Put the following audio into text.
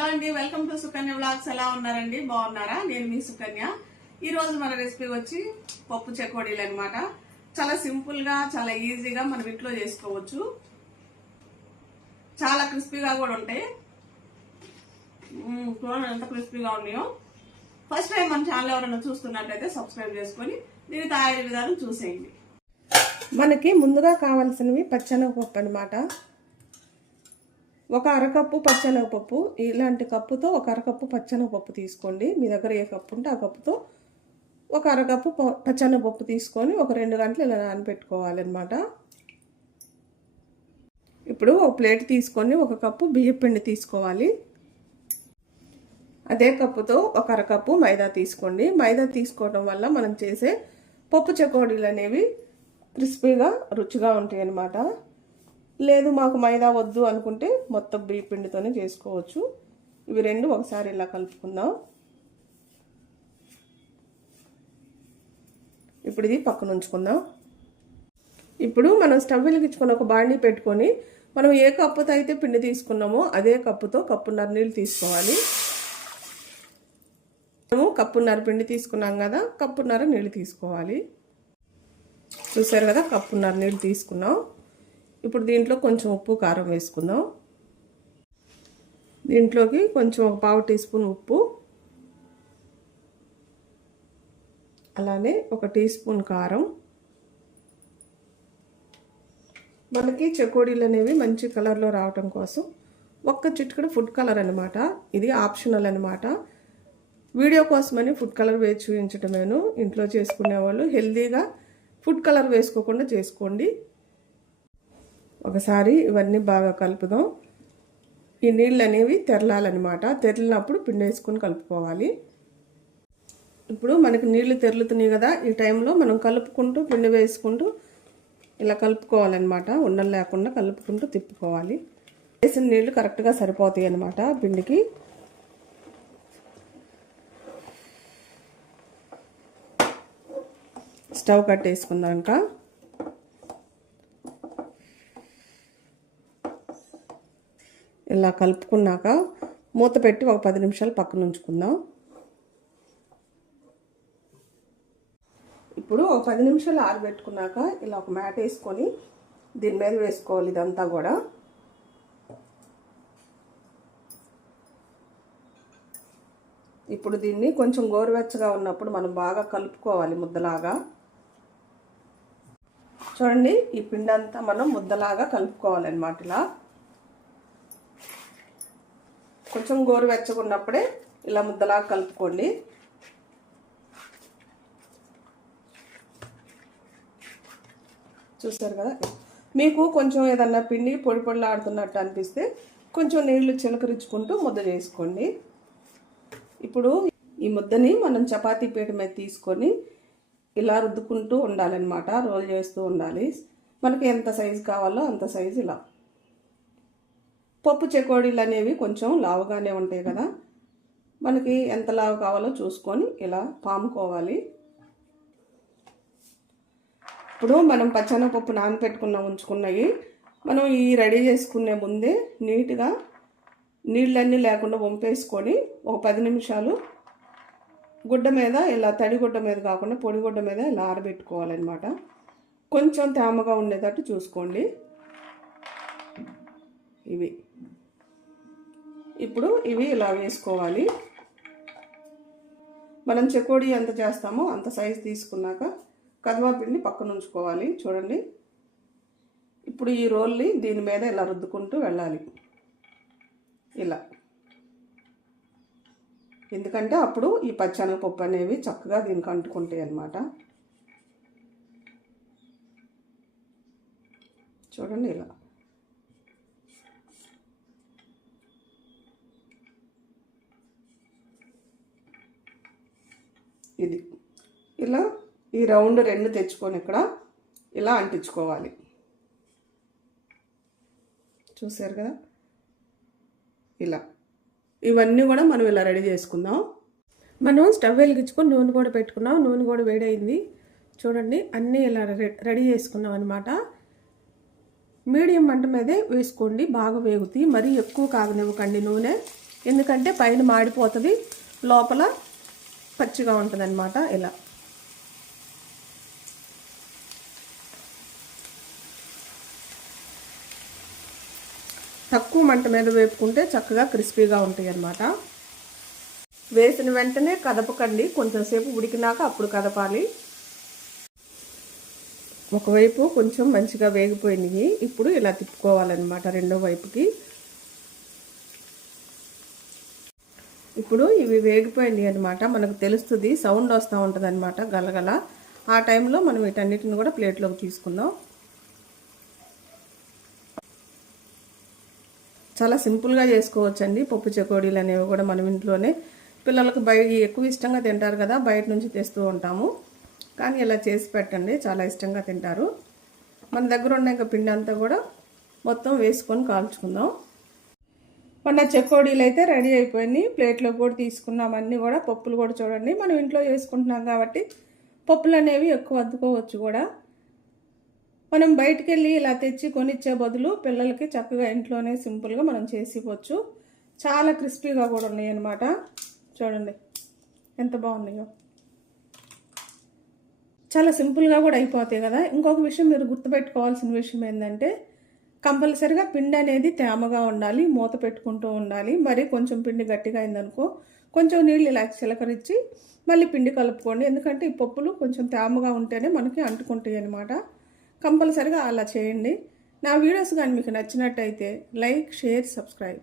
Hello అండి welcome to Sukanya blogs ఎలా ఉన్నారండి? బాగున్నారా? నేను మీ సుకన్య. ఈ రోజు మన రెసిపీ వచ్చి పప్పు చెకోడీలు అనమాట చాలా సింపుల్గా చాలా ఈజీగా మనం ఇంట్లో చేసుకోవచ్చు. చాలా క్రిస్పీగా కూడా ఉంటాయి. చూడండి ఎంత క్రిస్పీగా ఉన్నాయో. ఫస్ట్ టైం మన ఛానల్ ఎవరైనా చూస్తున్నట్టయితే సబ్స్క్రైబ్ చేసుకొని దీని తయారీ విధానం చూసేయండి. మనకి ముందుగా కావాల్సినవి పచ్చెనగపప్పు అనమాట ఒక అరకప్పు పచ్చెనగపప్పు. ఇలాంటి కప్పుతో ఒక అరకప్పు పచ్చెనగపప్పు తీసుకోండి. మీ దగ్గర ఏ కప్పు ఉంటే ఆ కప్పుతో ఒక అరకప్పు పచ్చనగపప్పు పచ్చెనగపప్పు తీసుకొని ఒక రెండు గంటలు ఇలా నానబెట్టుకోవాలన్నమాట. ఇప్పుడు ఒక ప్లేట్ తీసుకొని ఒక కప్పు బియ్యపిండి తీసుకోవాలి. అదే కప్పుతో ఒక అరకప్పు మైదా తీసుకోండి. మైదా తీసుకోవడం వల్ల మనం చేసే పప్పు చకోడీలు అనేవి క్రిస్పీగా రుచిగా ఉంటాయి అన్నమాట లేదు మాకు మైదా వద్దు అనుకుంటే మొత్తం బియ్య పిండితోనే చేసుకోవచ్చు. ఇవి రెండు ఒకసారి ఇలా కలుపుకుందాం. ఇప్పుడు ఇది పక్కన ఉంచుకుందాం. ఇప్పుడు మనం స్టవ్ వెలిగించుకొని ఒక బాండీ పెట్టుకొని మనం ఏ కప్పుతో అయితే పిండి తీసుకున్నామో అదే కప్పుతో కప్పున్నర నీళ్ళు తీసుకోవాలి. మేము కప్పున్నర పిండి తీసుకున్నాం కదా కప్పున్నర నీళ్ళు తీసుకోవాలి. చూసారు కదా కప్పున్నర నీళ్ళు తీసుకున్నాం. ఇప్పుడు దీంట్లో కొంచెం ఉప్పు కారం వేసుకుందాం. దీంట్లోకి కొంచెం ఒక పావు టీ స్పూన్ ఉప్పు. అలానే ఒక టీ స్పూన్ కారం. మనకి చెకోడీలు అనేవి మంచి కలర్లో రావటం కోసం ఒక్క చిట్కడ ఫుడ్ కలర్ అనమాట ఇది ఆప్షనల్ అనమాట వీడియో కోసమని ఫుడ్ కలర్ వేసి చూపించటమేను. ఇంట్లో చేసుకునే వాళ్ళు హెల్తీగా ఫుడ్ కలర్ వేసుకోకుండా చేసుకోండి. ఒకసారి ఇవన్నీ బాగా కలుపుదాం. ఈ నీళ్ళు అనేవి తెరలాలన్నమాట. తెరలినప్పుడు పిండి వేసుకొని కలుపుకోవాలి. ఇప్పుడు మనకు నీళ్ళు తెరులుతున్నాయి కదా ఈ టైంలో మనం కలుపుకుంటూ పిండి వేసుకుంటూ ఇలా కలుపుకోవాలన్నమాట. ఉండలు లేకుండా కలుపుకుంటూ తిప్పుకోవాలి. వేసిన నీళ్ళు కరెక్ట్గా సరిపోతాయి అన్నమాట పిండికి. స్టవ్ కట్టేసుకున్నాక ఇలా కలుపుకున్నాక మూత పెట్టి ఒక పది నిమిషాలు పక్కన ఉంచుకుందాం. ఇప్పుడు ఒక పది నిమిషాలు ఆరబెట్టుకున్నాక ఇలా ఒక మ్యాట్ వేసుకొని దీని మీద వేసుకోవాలి ఇదంతా కూడా. ఇప్పుడు దీన్ని కొంచెం గోరువెచ్చగా ఉన్నప్పుడు మనం బాగా కలుపుకోవాలి ముద్దలాగా. చూడండి ఈ పిండి అంతా మనం ముద్దలాగా కలుపుకోవాలన్నమాట ఇలా. కొంచెం గోరువెచ్చగా ఉన్నప్పుడే ఇలా ముద్దలా కలుపుకోండి. చూసారు కదా? మీకు కొంచెం ఏదన్నా పిండి పొడి పొడిలాడుతున్నట్టు అనిపిస్తే కొంచెం నీళ్ళు చిలకరించుకుంటూ ముద్ద చేసుకోండి. ఇప్పుడు ఈ ముద్దని మనం చపాతీ పీట మీద తీసుకొని ఇలా రుద్దుకుంటూ ఉండాలన్నమాట. రోల్ చేస్తూ ఉండాలి. మనకి ఎంత సైజు కావాలో అంత సైజు ఇలా పప్పు చెకోడీలు అనేవి కొంచెం లావుగానే ఉంటాయి కదా. మనకి ఎంత లావు కావాలో చూసుకొని ఇలా పాముకోవాలి. ఇప్పుడు మనం పచ్చనపప్పు నానబెట్టుకున్న ఉంచుకున్నవి మనం ఈ రెడీ చేసుకునే ముందే నీట్గా నీళ్ళన్నీ లేకుండా వంపేసుకొని ఒక పది నిమిషాలు గుడ్డ మీద ఇలా తడి గుడ్డ మీద కాకుండా పొడి గుడ్డ మీద ఇలా ఆరబెట్టుకోవాలన్నమాట. కొంచెం తేమగా ఉండేటట్టు చూసుకోండి. ఇవి. ఇప్పుడు ఇవి ఇలా వేసుకోవాలి. మనం చెకోడి ఎంత చేస్తామో అంత సైజు తీసుకున్నాక కదవా పిండి పక్కన ఉంచుకోవాలి. చూడండి. ఇప్పుడు ఈ రోల్ని దీని మీద ఇలా రుద్దుకుంటూ వెళ్ళాలి. ఇలా. ఎందుకంటే అప్పుడు ఈ పచ్చనగపప్పు అనేవి చక్కగా దీనికి అంటుకుంటాయి అన్నమాట. చూడండి ఇలా ఇది ఇలా ఈ రౌండ్ రెండు తెచ్చుకొని ఇక్కడ ఇలా అంటించుకోవాలి. చూసారు కదా? ఇలా. ఇవన్నీ కూడా మనం ఇలా రెడీ చేసుకుందాం. మనం స్టవ్ వెలిగించుకొని నూనె కూడా పెట్టుకున్నాం. నూనె కూడా వేడైంది. చూడండి అన్నీ ఇలా రె- రెడీ చేసుకున్నాం అనమాట మీడియం మంట మీదే వేసుకోండి. బాగా వేగుతాయి. మరీ ఎక్కువ కాగనివ్వకండి నూనె. ఎందుకంటే పైన మాడిపోతుంది. లోపల పచ్చిగా ఉంటుంది ఇలా. తక్కువ మంట మీద వేపుకుంటే చక్కగా క్రిస్పీగా ఉంటాయి అన్నమాట వేసిన వెంటనే కదపకండి. కొంచెం సేపు ఉడికినాక అప్పుడు కదపాలి. ఒకవైపు కొంచెం మంచిగా వేగిపోయినవి. ఇప్పుడు ఇలా తిప్పుకోవాలన్నమాట రెండో వైపుకి. ఇప్పుడు ఇవి వేగిపోయింది అనమాట మనకు తెలుస్తుంది సౌండ్ వస్తూ ఉంటుంది అనమాట గలగల. ఆ టైంలో మనం వీటన్నిటిని కూడా ప్లేట్లోకి తీసుకుందాం. చాలా సింపుల్గా చేసుకోవచ్చండి. పప్పు చెకోడీలు అనేవి కూడా మనం ఇంట్లోనే పిల్లలకు బయట ఎక్కువ ఇష్టంగా తింటారు కదా బయట నుంచి తెస్తూ ఉంటాము. కానీ ఇలా చేసి పెట్టండి చాలా ఇష్టంగా తింటారు. మన దగ్గర ఉన్న ఇంకా పిండి అంతా కూడా మొత్తం వేసుకొని కాల్చుకుందాం. మన చెకోడీలు అయితే రెడీ అయిపోయినాయి. ప్లేట్లో కూడా తీసుకున్నాం. అన్నీ కూడా పప్పులు కూడా చూడండి. మనం ఇంట్లో చేసుకుంటున్నాం కాబట్టి పప్పులు అనేవి ఎక్కువ అద్దుకోవచ్చు కూడా. మనం బయటికి వెళ్ళి ఇలా తెచ్చి కొనిచ్చే బదులు పిల్లలకి చక్కగా ఇంట్లోనే సింపుల్గా మనం చేసి ఇవ్వచ్చు చాలా క్రిస్పీగా కూడా ఉన్నాయి అనమాట చూడండి. ఎంత బాగున్నాయో. చాలా సింపుల్గా కూడా అయిపోతాయి కదా. ఇంకొక విషయం మీరు గుర్తుపెట్టుకోవాల్సిన విషయం ఏంటంటే కంపల్సరిగా పిండి అనేది తేమగా ఉండాలి మూత పెట్టుకుంటూ ఉండాలి. మరి కొంచెం పిండి గట్టిగా అయిందనుకో కొంచెం నీళ్ళు ఇలా చిలకరించి మళ్ళీ పిండి కలుపుకోండి. ఎందుకంటే ఈ పప్పులు కొంచెం తేమగా ఉంటేనే మనకి అంటుకుంటాయి అన్నమాట కంపల్సరిగా అలా చేయండి. నా వీడియోస్ కానీ మీకు నచ్చినట్టయితే లైక్ షేర్ సబ్స్క్రైబ్.